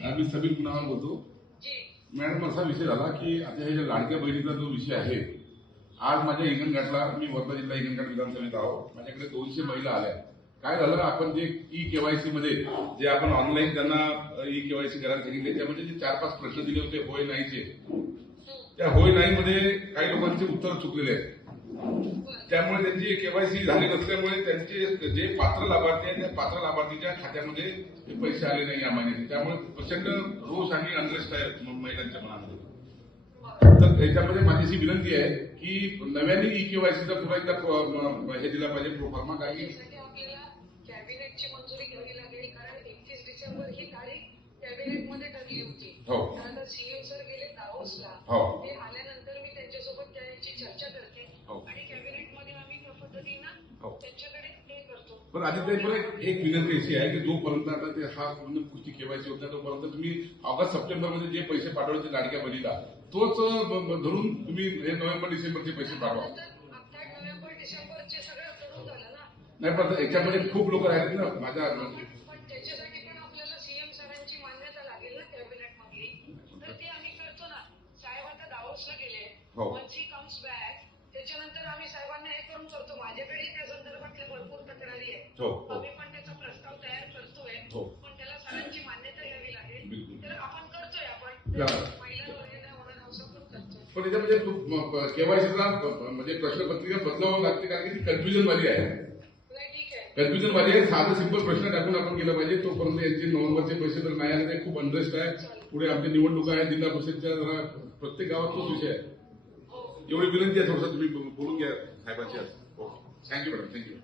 मी समीर पुन्हा बोलतो. मॅडम, असा विषय झाला की आता हे लाडक्या बहिणीचा जो विषय आहे, आज माझ्या हिंगणघाटला, मी वर्धा जिल्हा हिंगणघाट विधानसभेत आहो, माझ्याकडे 200 महिला आल्या. काय झालं, आपण जे केवायसी मध्ये जे आपण ऑनलाईन त्यांना केवायसी करायला सांगितले, त्यामध्ये जे 4-5 प्रश्न दिले होते होय नाहीचे, त्या होय नाही मध्ये काही लोकांचे उत्तर चुकलेले आहेत. त्यामुळे त्यांची केवायसी झाली नसल्यामुळे त्यांचे जे पात्र लाभार्थी आहेत त्या पात्र लाभार्थीच्या खात्यामध्ये पैसे आले नाही या महिन्यात. त्यामुळे प्रचंड रोष आणि अनरेस्ट आहे महिलांच्या मनामध्ये. तर याच्यामध्ये माझी विनंती आहे की नव्याने केवायसीचा पुन्हा एकदा हे दिला पाहिजे प्रोफार्मा. काही कॅबिनेटची मंजुरी घ्यावी लागेल, कारण 31 डिसेंबर ही तारीख कॅबिनेटमध्ये ठरली होती. त्यानंतर सीएम सर गेले दावोसला. ते आल्यानंतर मी त्यांच्यासोबत त्याची चर्चा करते आणि कॅबिनेटमध्ये आम्ही त्या पद्धतीनं त्यांच्याकडे हे करतो. पण आधी एक विनंती अशी आहे की जोपर्यंत आता ते हा पूर्ण पुढची केवायसी होत नाही तोपर्यंत तुम्ही ऑगस्ट सप्टेंबरमध्ये जे पैसे पाठवले ते लाडक्या बहिणीला तोच धरून तुम्ही हे नोव्हेंबर डिसेंबरचे पैसे पाठवा. नोव्हेंबर डिसेंबरचे सगळं करून झालं ना. नाही, पण याच्यामध्ये खूप लोक आहेत ना माझ्या. पण त्याच्यासाठी पण आपल्याला सीएम सरांची मान्यता लागेल ना कॅबिनेटमधली. तर ते आम्ही करतो ना. साहेब आता दावोसला गेले. वन्स ही कम्स बॅक, त्याच्यानंतर आम्ही साहेबांना हे करून करतो. माझ्याकडे त्या संदर्भातल्या भरपूर तक्रारी आहेत. आम्ही पण त्याचा प्रस्ताव तयार करतोय. पण त्याला सरांची मान्यता घ्यावी लागेल. तर आपण करतोय. आपण महिलांवर नाही होणार असं पण करतोय. पण याच्यामध्ये केवायसीचा म्हणजे प्रश्नपत्रिका बदलावं लागते, कारण की ती कन्फ्युजन वाली आहे. कन्फ्युजन वाली आहे. साधं सिंपल प्रश्न टाकून आपण केलं पाहिजे. तोपर्यंत यांचे नोव्हेंबरचे पैसे तर नाही आले, ते खूप अनरेस्ट आहे. पुढे आमच्या निवडणुका आहेत, जिल्हा परिषदच्या, जरा प्रत्येक गावात तोच विषय आहे. एवढी विनंती आहे, थोडंसं तुम्ही बोलून घ्या साहेबांची. Thank you madam, thank you.